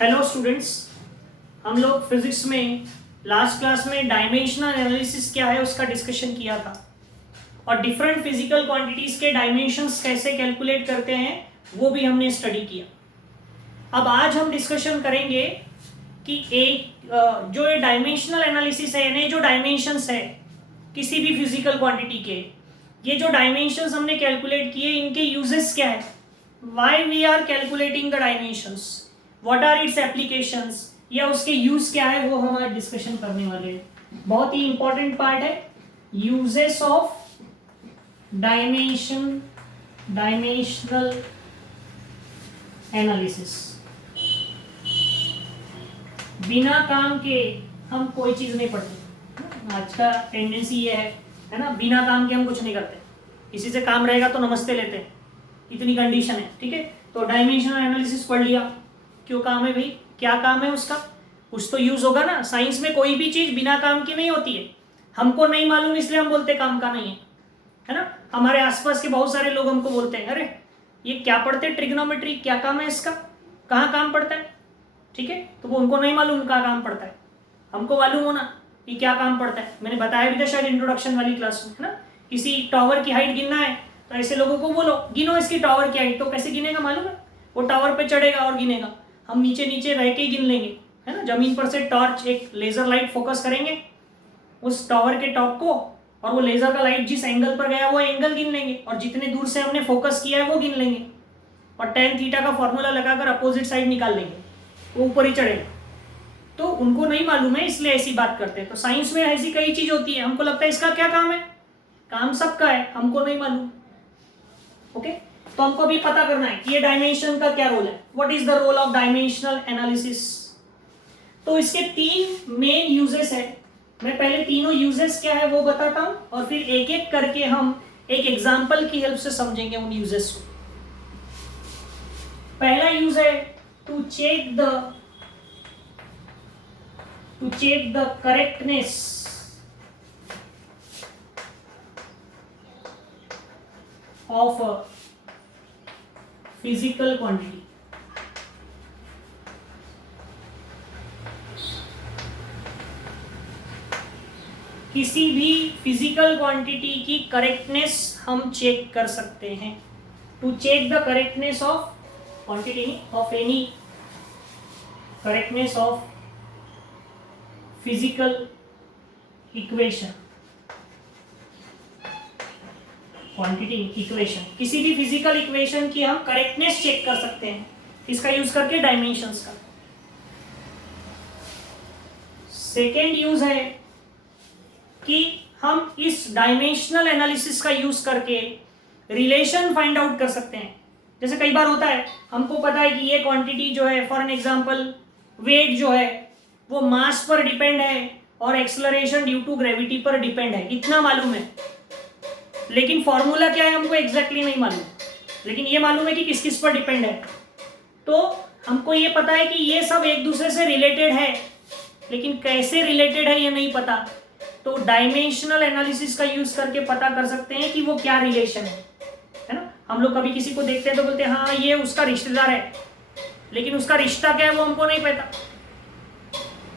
Hello students, हम लोग physics में लास्ट क्लास में डायमेंशनल एनालिसिस क्या है उसका डिस्कशन किया था और डिफरेंट फिजिकल क्वांटिटीज के डायमेंशंस कैसे कैलकुलेट करते हैं वो भी हमने स्टडी किया। अब आज हम डिस्कशन करेंगे कि एक जो ये डायमेंशनल एनालिसिस है यानी जो डायमेंशंस है किसी भी फिजिकल क्वांटिटी के, ये जो डायमेंशंस हमने कैलकुलेट किए इनके यूजेस क्या है, why we are calculating the dimensions, what are its applications या उसके यूज क्या है, वो हम आज डिस्कशन करने वाले हैं। बहुत ही इंपॉर्टेंट पार्ट है यूजेस ऑफ डायमेंशनल एनालिसिस। बिना काम के हम कोई चीज नहीं पढ़ते। आज का टेंडेंसी ये है ना, बिना काम के हम कुछ नहीं करते। किसी से काम रहेगा तो नमस्ते लेते हैं, इतनी कंडीशन है। ठीक है, तो डायमेंशनल एनालिसिस पढ़ लिया, क्यों काम है भाई, क्या काम है उसका, कुछ तो यूज होगा ना। साइंस में कोई भी चीज बिना काम की नहीं होती है। हमको नहीं मालूम इसलिए हम बोलते काम का नहीं है ना। हमारे आसपास के बहुत सारे लोग हमको बोलते हैं अरे ये क्या पढ़ते हैं, ट्रिग्नोमेट्री, क्या काम है इसका, कहाँ काम पड़ता है। ठीक है, तो वो उनको नहीं मालूम क्या काम पड़ता है, हमको मालूम हो ना कि क्या काम पड़ता है। मैंने बताया भी था शायद इंट्रोडक्शन वाली क्लास में, है ना। किसी टावर की हाइट गिनना है तो ऐसे लोगों को बोलो गिनो इसकी टावर की हाइट, तो कैसे गिनेगा मालूम है, वो टावर पे चढ़ेगा और गिनेगा। हम नीचे नीचे रह के गिन लेंगे, है ना। जमीन पर से टॉर्च एक लेजर लाइट फोकस करेंगे उस टावर के टॉप को, और वो लेजर का लाइट जिस एंगल पर गया वो एंगल गिन लेंगे, और जितने दूर से हमने फोकस किया है वो गिन लेंगे, और tan थीटा का फॉर्मूला लगाकर अपोजिट साइड निकाल लेंगे, वो ऊपर ही चढ़ेगा। तो उनको नहीं मालूम है इसलिए ऐसी बात करते हैं। तो साइंस में ऐसी कई चीज होती है, हमको लगता है इसका क्या काम है, काम सबका है, हमको नहीं मालूम। ओके, तो हमको भी पता करना है कि ये डायमेंशन का क्या रोल है, what is the role of dimensional analysis. तो इसके तीन मेन यूजेस है। मैं पहले तीनों यूजेस क्या है वो बताता हूं, और फिर एक एक करके हम एक एग्जांपल की हेल्प से समझेंगे उन यूजेस को। पहला यूज है to check the correctness of a physical quantity. किसी भी फिजिकल क्वांटिटी की करेक्टनेस हम चेक कर सकते हैं। To check the correctness of quantity of any correctness of physical equation, quantity equation, किसी भी फिजिकल इक्वेशन की हम करेक्टनेस चेक कर सकते हैं। इसका यूज करके डायमेंशंस का। सेकेंड यूज है कि हम इस डायमेंशनल एनालिसिस का यूज करके रिलेशन फाइंड आउट कर सकते हैं। जैसे कई बार होता है, हमको पता है कि ये क्वांटिटी जो है, फॉर एन एग्जांपल वेट जो है वो मास पर डिपेंड है और एक्सेलरेशन ड्यू टू ग्रेविटी पर डिपेंड है, इतना मालूम है। लेकिन फॉर्मूला क्या है हमको एग्जैक्टली नहीं मालूम, लेकिन ये मालूम है कि किस किस पर डिपेंड है। तो हमको ये पता है कि ये सब एक दूसरे से रिलेटेड है, लेकिन कैसे रिलेटेड है ये नहीं पता। तो डायमेंशनल एनालिसिस का यूज करके पता कर सकते हैं कि वो क्या रिलेशन है ना। हम लोग कभी किसी को देखते हैं तो बोलते हैं हाँ ये उसका रिश्तेदार है, लेकिन उसका रिश्ता क्या है वो हमको नहीं पता,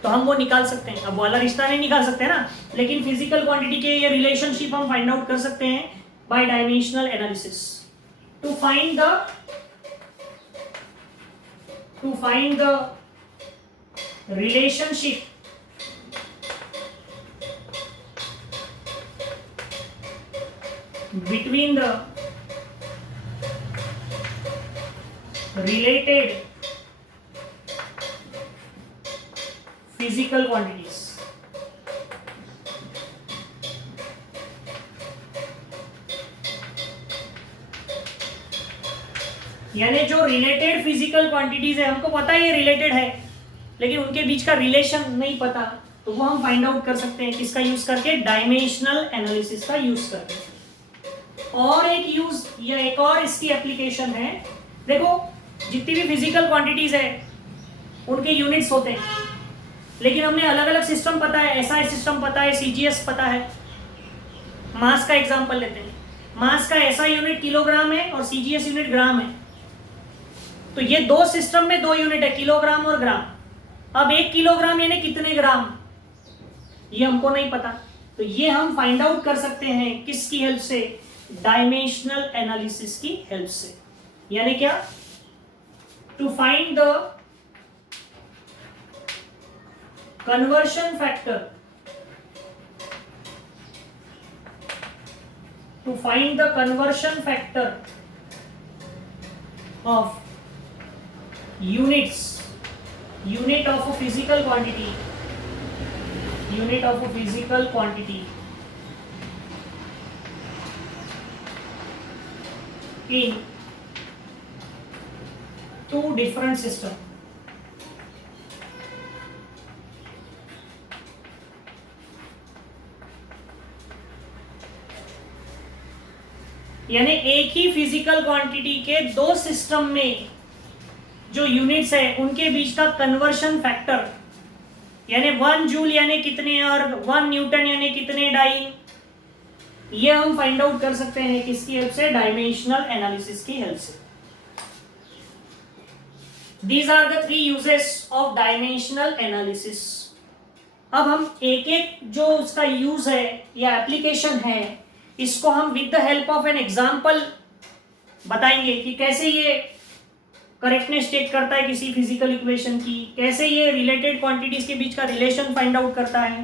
तो हम वो निकाल सकते हैं। अब वाला रिश्ता नहीं निकाल सकते ना, लेकिन फिजिकल क्वांटिटी के ये रिलेशनशिप हम फाइंड आउट कर सकते हैं by dimensional analysis. To find the relationship between the related physical quantities, यानी जो रिलेटेड फिजिकल क्वांटिटीज है, हमको पता है ये रिलेटेड है, लेकिन उनके बीच का रिलेशन नहीं पता, तो वो हम फाइंड आउट कर सकते हैं किसका यूज करके, डायमेंशनल एनालिसिस का यूज करके। और एक यूज या एक और इसकी एप्लीकेशन है, देखो जितनी भी फिजिकल क्वांटिटीज है उनके यूनिट्स होते हैं, लेकिन हमने अलग अलग सिस्टम पता है, एसआई सिस्टम पता है, सीजीएस पता है। मास का एग्जांपल लेते हैं, मास का एसआई यूनिट किलोग्राम है और सीजीएस यूनिट ग्राम है। तो ये दो सिस्टम में दो यूनिट है, किलोग्राम और ग्राम। अब 1 किलोग्राम यानी कितने ग्राम, ये हमको नहीं पता। तो ये हम फाइंड आउट कर सकते हैं किसकी हेल्प से, डायमेंशनल एनालिसिस की हेल्प से। यानी क्या, to find the conversion factor, to find the conversion factor of unit of a physical quantity, in two different systems. यानी एक ही फिजिकल क्वांटिटी के दो सिस्टम में जो यूनिट्स है उनके बीच का कन्वर्शन फैक्टर, यानी 1 जूल यानी कितने और 1 न्यूटन यानी कितने डाई, ये हम फाइंड आउट कर सकते हैं किसकी हेल्प से, डायमेंशनल एनालिसिस की हेल्प से। These are the 3 uses of dimensional analysis. अब हम एक एक जो उसका यूज है या एप्लीकेशन है, इसको हम with the help of an example बताएंगे कि कैसे ये करेक्टनेस चेक करता है किसी फिजिकल इक्वेशन की, कैसे ये रिलेटेड क्वांटिटीज के बीच का रिलेशन फाइंड आउट करता है,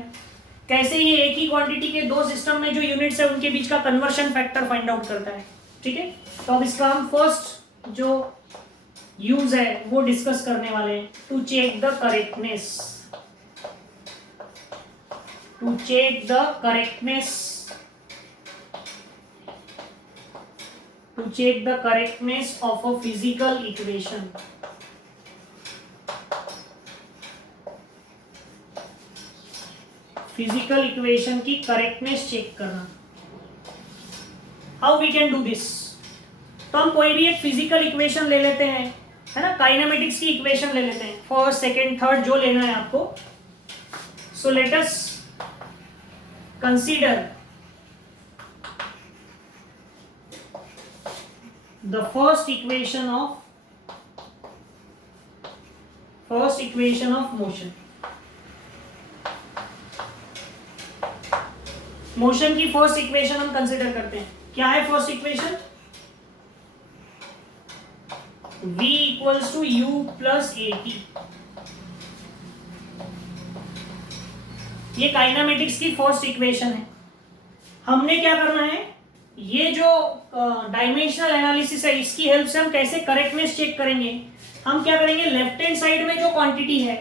कैसे ये एक ही क्वांटिटी के दो सिस्टम में जो यूनिट्स है उनके बीच का कन्वर्शन फैक्टर फाइंड आउट करता है। ठीक है, तो अब इसका हम फर्स्ट जो यूज है वो डिस्कस करने वाले हैं, to check the correctness, to check the correctness of a physical equation. Physical equation की करेक्टनेस चेक करना। How we can do this, तो हम कोई भी एक फिजिकल इक्वेशन ले लेते हैं, है ना, काइनेमेटिक्स की इक्वेशन ले लेते हैं, फर्स्ट सेकेंड थर्ड जो लेना है आपको। So let us consider the first equation of motion की फर्स्ट इक्वेशन हम कंसीडर करते हैं। क्या है first equation, v equals to u plus at। ये काइनेमेटिक्स की फर्स्ट इक्वेशन है। हमने क्या करना है, ये जो डायमेंशनल एनालिसिस है इसकी हेल्प से हम कैसे करेक्टनेस चेक करेंगे, हम क्या करेंगे, लेफ्ट हैंड साइड में जो क्वांटिटी है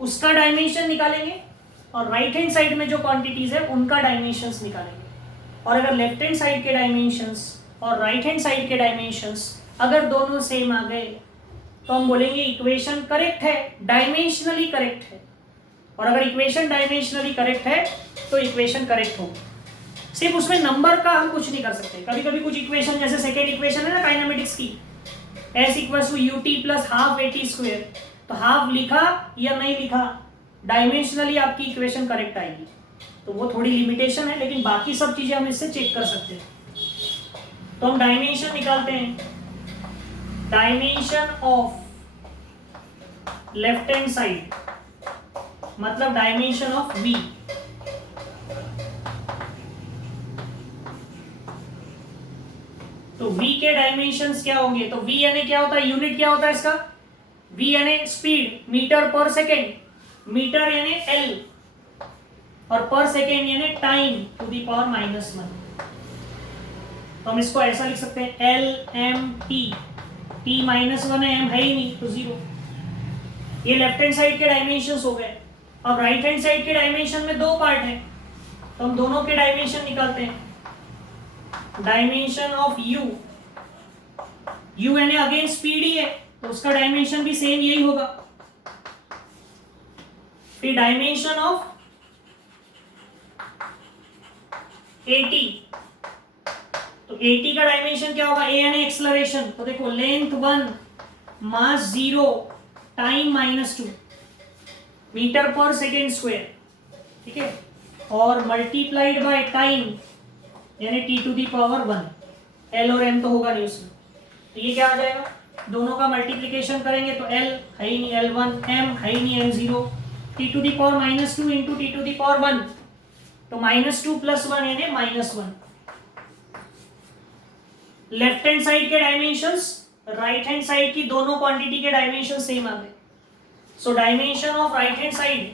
उसका डायमेंशन निकालेंगे और राइट हैंड साइड में जो क्वांटिटीज है उनका डायमेंशंस निकालेंगे। और अगर लेफ्ट हैंड साइड के डायमेंशंस और राइट हैंड साइड के डायमेंशंस अगर दोनों सेम आ गए तो हम बोलेंगे इक्वेशन करेक्ट है, डायमेंशनली करेक्ट है। और अगर इक्वेशन डायमेंशनली करेक्ट है तो इक्वेशन करेक्ट होगी। सिर्फ उसमें नंबर का हम कुछ नहीं कर सकते। कभी कभी कुछ इक्वेशन, जैसे सेकेंड इक्वेशन है ना काइनेमेटिक्स की, s equals to ut plus half at square, तो हाफ लिखा या नहीं लिखा डायमेंशनली आपकी इक्वेशन करेक्ट आएगी। तो वो थोड़ी लिमिटेशन है, लेकिन बाकी सब चीजें हम इससे चेक कर सकते हैं। तो हम डायमेंशन निकालते हैं, dimension of left hand side मतलब डायमेंशन ऑफ v, तो v के डायमेंशंस क्या होंगे, तो v यानी क्या होता है, यूनिट क्या होता है इसका, v यानी speed metre per second, metre यानी l और पर सेकेंड यानी टाइम टू द पावर -1। तो हम इसको ऐसा लिख सकते हैं LMT, t -1 है, m है ही नहीं तो 0। ये लेफ्ट हैंड साइड के डायमेंशंस हो गए। अब राइट हैंड साइड के डायमेंशन में दो पार्ट है तो हम दोनों के डायमेंशन निकालते हैं। डायमेंशन ऑफ u यानी अगेन स्पीड ही है तो उसका डायमेंशन भी सेम यही होगा। फिर डायमेंशन ऑफ at, तो at का डायमेंशन क्या होगा, a यानी एक्सेलरेशन, तो देखो length 1, mass 0, time -2, metre per second square, ठीक है, और मल्टीप्लाइड बाय टाइम यानी t to the power 1, l और m तो होगा नहीं उसमें, तो ये क्या आ जाएगा दोनों का मल्टीप्लीकेशन करेंगे तो L है ही नहीं L1, M है ही नहीं M0, t⁻⁻2 इंटू t⁻1, तो -2 + 1 यानी -1। लेफ्ट हैंड साइड के डायमेंशंस राइट हैंड साइड की दोनों क्वांटिटी के डायमेंशन सेम आ गए। So dimension of right hand side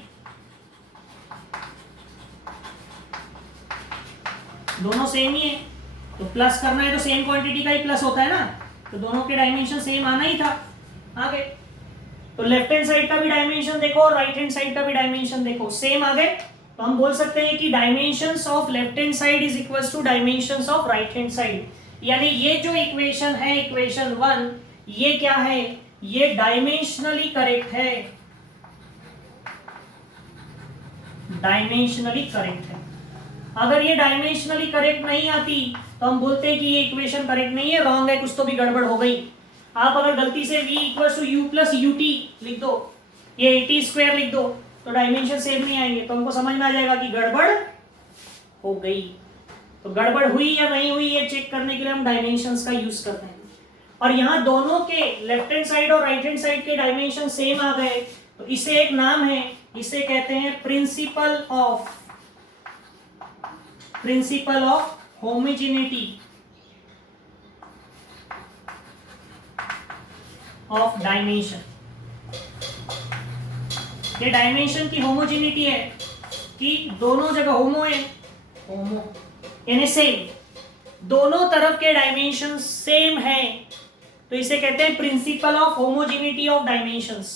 दोनों सेम ही है, तो प्लस करना है तो सेम क्वांटिटी का ही प्लस होता है ना, तो दोनों के डायमेंशन सेम आना ही था, आ गए। तो लेफ्ट हैंड साइड का भी डायमेंशन देखो और राइट हैंड साइड का भी डायमेंशन देखो, सेम आ गए। तो हम बोल सकते हैं कि dimensions of left hand side is equals to dimensions of right hand side. यानी ये जो इक्वेशन है, इक्वेशन 1, ये क्या है, ये डायमेंशनली करेक्ट है, डायमेंशनली करेक्ट है। अगर ये डायमेंशनली करेक्ट नहीं आती तो हम बोलते हैं कि ये इक्वेशन करेक्ट नहीं है, रॉन्ग है, कुछ तो भी गड़बड़ हो गई। आप अगर गलती से v = u + ut लिख दो, ये 80² लिख दो, तो डायमेंशन सेम नहीं आएंगे, तो हमको समझ में आ जाएगा कि गड़बड़ हो गई। तो गड़बड़ हुई या नहीं हुई ये चेक करने के लिए हम डायमेंशंस का यूज करते हैं। और यहाँ दोनों के लेफ्ट हैंड साइड और राइट हैंड साइड के डायमेंशन सेम आ गए, तो इसे एक नाम है, इसे कहते हैं principle of homogeneity of dimension. ये डायमेंशन की होमोजेनिटी है कि दोनों जगह होमो है, होमो यानी सेम, दोनों तरफ के डायमेंशन सेम है, तो इसे कहते हैं principle of homogeneity of dimensions.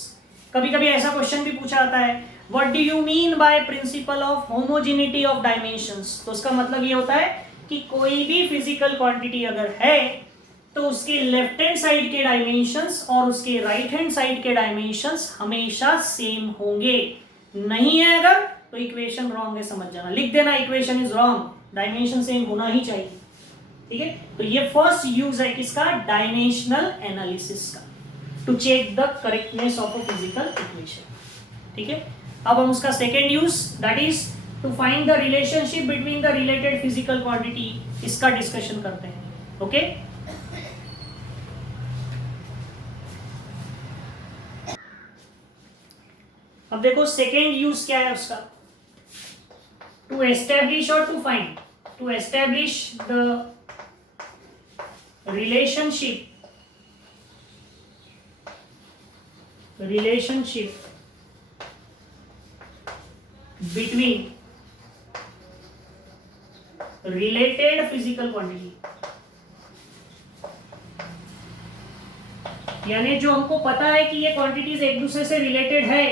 कभी कभी ऐसा क्वेश्चन भी पूछा जाता है, what do you mean by principle of homogeneity of dimensions. तो उसका मतलब ये होता है कि कोई भी फिजिकल क्वांटिटी अगर है तो उसके लेफ्ट हैंड साइड के डायमेंशंस और उसके राइट हैंड साइड के डायमेंशंस हमेशा सेम होंगे। नहीं है अगर तो इक्वेशन रॉन्ग है, समझ जाना, लिख देना equation is wrong, dimension same होना ही चाहिए। ठीक है, तो ये फर्स्ट यूज है किसका, डायमेंशनल एनालिसिस का, to check the correctness of a physical equation. ठीक है, अब हम उसका second use that is to find the relationship between the related physical quantity, इसका डिस्कशन करते हैं। ओके, अब देखो सेकेंड यूज क्या है उसका, टू एस्टेब्लिश और to find, to establish the relationship between related physical quantity, यानी जो हमको पता है कि ये क्वांटिटीज एक दूसरे से रिलेटेड है,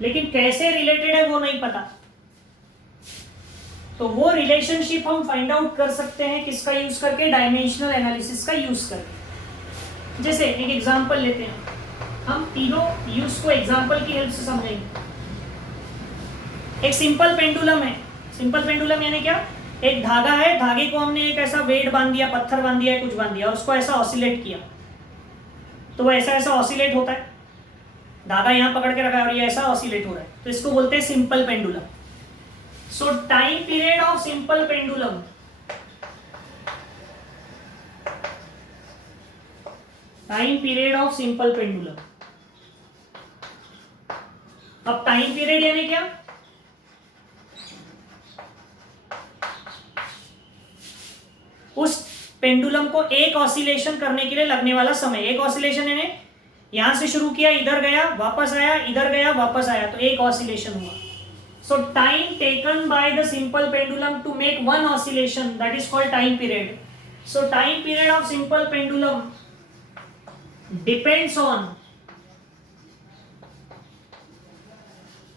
लेकिन कैसे रिलेटेड है वो नहीं पता, तो वो रिलेशनशिप हम फाइंड आउट कर सकते हैं किसका यूज करके, डायमेंशनल एनालिसिस का यूज करके। जैसे एक एग्जांपल लेते हैं, हम तीनों यूज को एग्जांपल की हेल्प से समझेंगे। एक सिंपल पेंडुलम है, सिंपल पेंडुलम यानी क्या, एक धागा है, धागे को हमने एक ऐसा वेट बांध दिया, पत्थर बांध दिया, कुछ बांध दिया और उसको ऐसा ऑसिलेट किया, तो वो ऐसा ऐसा ऑसिलेट होता है, धागा यहाँ पकड़ के रखा है और ये ऐसा ऑसिलेट हो रहा है, तो इसको बोलते हैं simple pendulum. So time period of simple pendulum, time period of simple pendulum। अब टाइम पीरियड यानी क्या, उस पेंडुलम को एक ऑसिलेशन करने के लिए लगने वाला समय, एक ऑसिलेशन यानी यहां से शुरू किया, इधर गया, वापस आया, इधर गया, वापस आया, तो एक ऑसिलेशन हुआ। So time taken by the simple pendulum to make one oscillation, that is called time period. So time period of simple pendulum depends on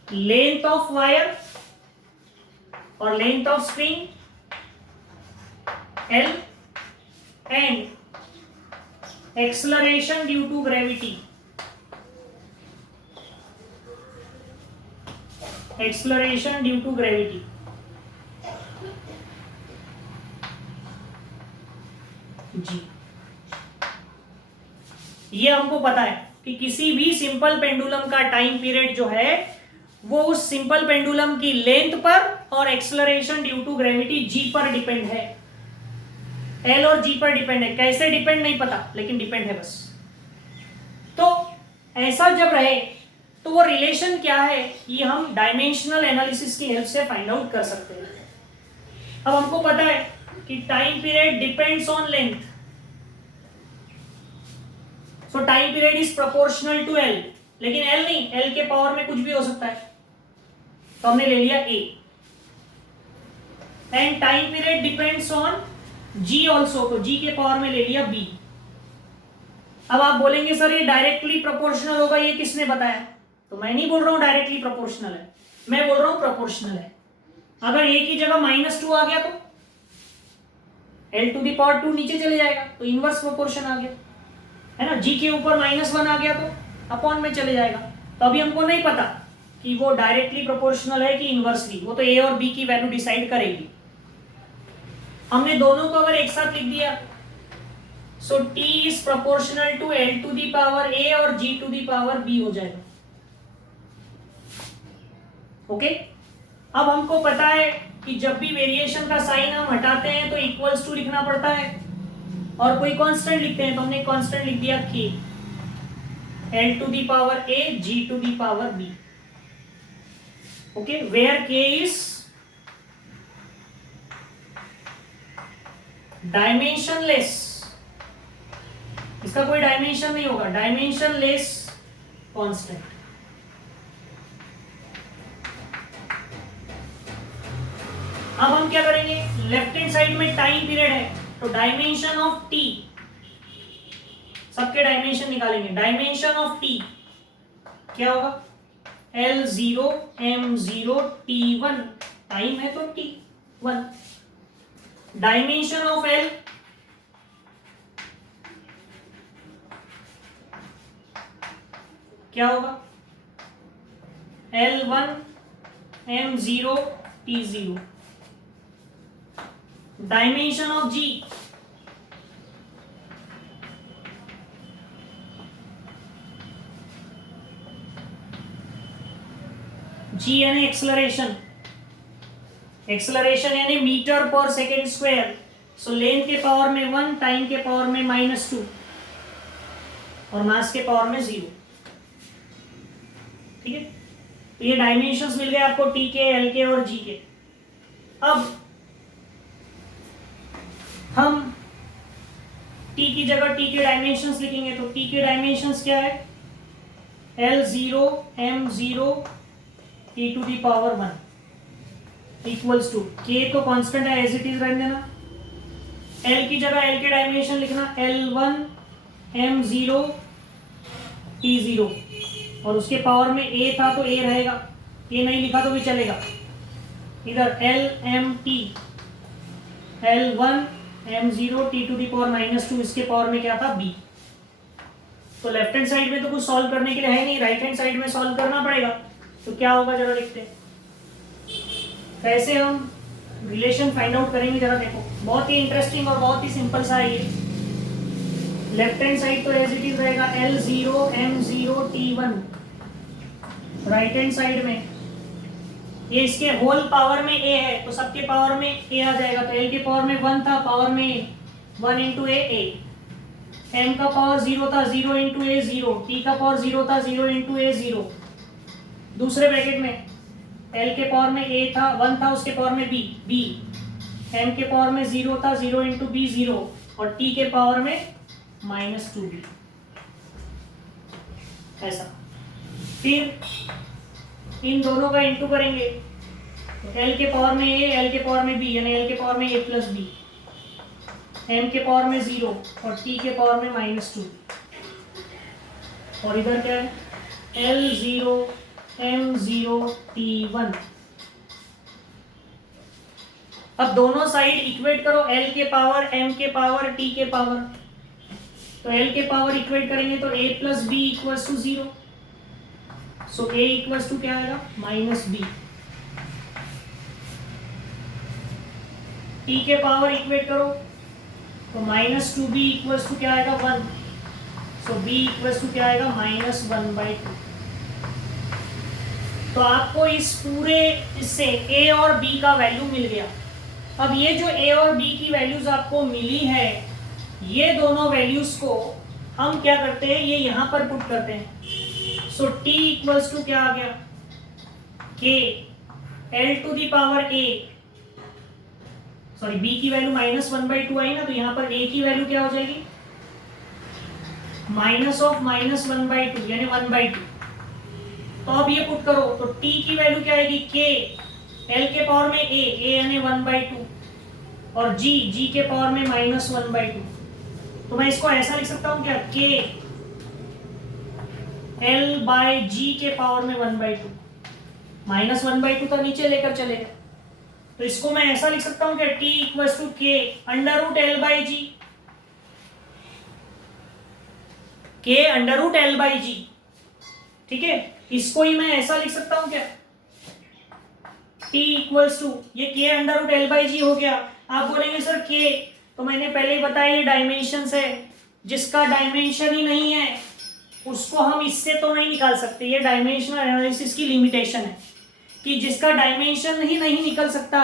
length of wire or length of string L and acceleration due to gravity, acceleration due to gravity. G, ये हमको पता है कि किसी भी simple pendulum का time period जो है वो उस सिंपल पेंडुलम की लेंथ पर और एक्सलरेशन ड्यू टू ग्रेविटी जी पर डिपेंड है। एल और जी पर डिपेंड है, कैसे डिपेंड नहीं पता, लेकिन डिपेंड है बस। तो ऐसा जब रहे तो वो रिलेशन क्या है ये हम डायमेंशनल एनालिसिस की हेल्प से फाइंड आउट कर सकते हैं। अब हमको पता है कि time period depends on length, so time period is proportional to L, लेकिन एल नहीं, एल के पावर में कुछ भी हो सकता है, तो हमने ले लिया A. And time period depends on G also, तो जी के पावर में ले लिया बी। अब आप बोलेंगे सर ये डायरेक्टली प्रोपोर्शनल होगा, ये किसने बताया? तो मैं नहीं बोल रहा हूं डायरेक्टली प्रोपोर्शनल है, मैं बोल रहा हूं प्रोपोर्शनल है। अगर ए की जगह -2 आ गया तो l⁻² नीचे चले जाएगा, तो इनवर्स प्रोपोर्शन आ गया, है ना। जी के ऊपर -1 आ गया तो अपॉन में चले जाएगा। तो अभी हमको नहीं पता कि वो डायरेक्टली प्रोपोर्शनल है कि इनवर्सली, वो तो ए और बी की वैल्यू डिसाइड करेगी। हमने दोनों को अगर एक साथ लिख दिया, so t is proportional to l⁻a और g⁻b हो जाएगा। ओके, अब हमको पता है कि जब भी वेरिएशन का साइन हम हटाते हैं तो इक्वल्स टू लिखना पड़ता है, और कोई कांस्टेंट लिखते हैं तो हमने कांस्टेंट लिख दिया k, l⁻a g⁻b। Okay, where k is dimensionless, इसका कोई डायमेंशन नहीं होगा, डायमेंशनलेस कांस्टेंट। अब हम क्या करेंगे, लेफ्ट हैंड साइड में टाइम पीरियड है, तो डायमेंशन ऑफ टी, सबके डायमेंशन निकालेंगे। डायमेंशन ऑफ टी क्या होगा, L0 M0 T1, टाइम है तो T1। डायमेंशन ऑफ L क्या होगा, L1 M0 T0। Dimension of G G यानी एक्सेलरेशन, एक्सेलरेशन यानी metre per second square. So length के पावर में 1, टाइम के पावर में -2 और मास के पावर में 0। ठीक है, तो ये डायमेंशंस मिल गए आपको टी के, एल के और जी के। अब हम t की जगह t के डायमेंशंस लिखेंगे, तो t के डायमेंशंस क्या है, L0 M0 e⁻1 equals to k, तो कांस्टेंट है एज इट इज रहने देना। l की जगह l के डायमेंशन लिखना L1 M0 T0, और उसके पावर में a था तो a रहेगा, a नहीं लिखा तो भी चलेगा। इधर LMT L1 M0 T⁻², इसके पावर में क्या था b। तो लेफ्ट हैंड साइड में तो कुछ सॉल्व करने के लिए है नहीं, राइट हैंड साइड में सॉल्व करना पड़ेगा। तो क्या होगा जरा देखते हैं कैसे हम रिलेशन फाइंड आउट करेंगे, जरा देखो। बहुत ही इंटरेस्टिंग और बहुत ही सिंपल सा है ये। लेफ्ट हैंड साइड तो एज इट इज रहेगा L0 M0 T1, right hand side में ये इसके होल पावर में a है, तो सबके पावर में a आ जाएगा। तो l के पावर में 1 था, पावर में 1 इंटू a, m का पावर 0 था, 0 इंटू a 0, t का पावर 0 था, 0 इंटू a 0। दूसरे ब्रैकेट में l के पावर में a था, 1 था, उसके पावर में b, m के पावर में 0 था, 0 इंटू b 0, और t के पावर में -2b। ऐसा फिर इन दोनों का इंटू करेंगे, तो l के पावर में a, l के पावर में b, यानी l के पावर में a प्लस b, m के पावर में 0 और t के पावर में -2। और इधर क्या है, L0 M0 T1। अब दोनों साइड इक्वेट करो, l के पावर, m के पावर, t के पावर। तो l के पावर इक्वेट करेंगे तो a plus b equals to 0। So a equals to क्या आएगा, -b। t के पावर इक्वेट करो तो -2b इक्वल्स टू क्या आएगा, 1। सो b इक्वल्स टू क्या आएगा, -1/2। तो आपको इस पूरे इससे a और b का वैल्यू मिल गया। अब ये जो a और b की वैल्यूज आपको मिली है, ये दोनों वैल्यूज को हम क्या करते हैं, ये यहां पर पुट करते हैं। सो t इक्वल्स टू क्या आ गया, k l to the power a, sorry b की वैल्यू -1/2 आई ना, तो यहां पर a की वैल्यू क्या हो जाएगी, -(-1/2) यानी 1/2। तो अब ये पुट करो तो t की वैल्यू क्या आएगी, k l के पावर में a यानी 1/2 और g के पावर में -1/2। तो मैं इसको ऐसा लिख सकता हूं क्या, k l/g के पावर में 1/2, -1/2 तो नीचे लेकर चलेगा, तो इसको मैं ऐसा लिख सकता हूं क्या, t equals to k √l/g, k √l/g, ठीक है। इसको ही मैं ऐसा लिख सकता हूं क्या, t इक्वल्स टू ये k √l/g हो गया। आप बोलेंगे सर k, तो मैंने पहले ही बताया ये डायमेंशंस है, जिसका डायमेंशन ही नहीं है उसको हम इससे तो नहीं निकाल सकते। ये डायमेंशनल एनालिसिस की लिमिटेशन है कि जिसका डायमेंशन ही नहीं निकल सकता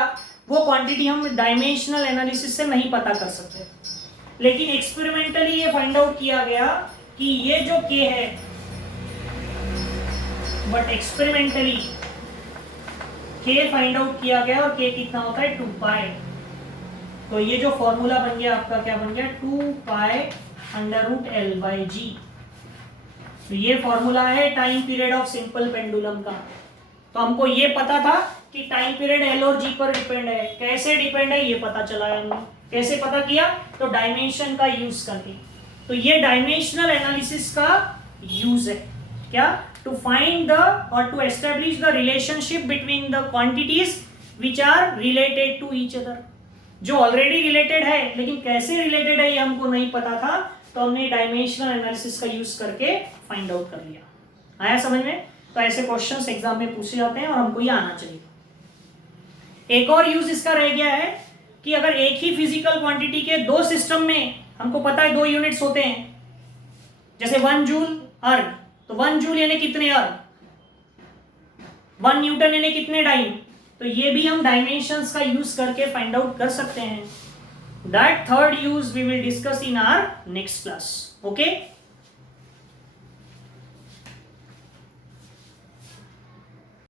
वो क्वांटिटी हम डायमेंशनल एनालिसिस से नहीं पता कर सकते। लेकिन एक्सपेरिमेंटली ये फाइंड आउट किया गया कि ये जो k है, but experimentally k find out किया गया और k कितना होता है, 2π। तो ये जो फॉर्मूला बन गया आपका क्या बन गया, 2π √l/g। तो ये फॉर्मूला है time period of simple pendulum का। तो हमको ये पता था कि टाइम पीरियड एल और जी पर डिपेंड है। कैसे डिपेंड है ये पता चला है हमने। कैसे पता किया, तो डायमेंशन का यूज करके। तो ये डायमेंशनल एनालिसिस का यूज है क्या, टू फाइंड द और to establish the relationship between the quantities which are related to each other. जो ऑलरेडी रिलेटेड है लेकिन कैसे रिलेटेड है ये हमको नहीं पता था, तो हमने डायमेंशनल एनालिसिस का यूज करके फाइंड आउट कर लिया। आया समझ में। तो ऐसे क्वेश्चंस एग्जाम में पूछे जाते हैं और हमको ये आना चाहिए। एक और यूज इसका रह गया है कि अगर एक ही फिजिकल क्वांटिटी के दो सिस्टम में, हमको पता है 2 यूनिट्स होते हैं, जैसे 1 जूल अर्ग, तो 1 जूल यानी कितने अर्ग, 1 न्यूटन यानी कितने डाइन। तो ये भी हम डायमेंशंस का यूज करके फाइंड आउट कर सकते हैं। That third use we will discuss in our next class. Okay.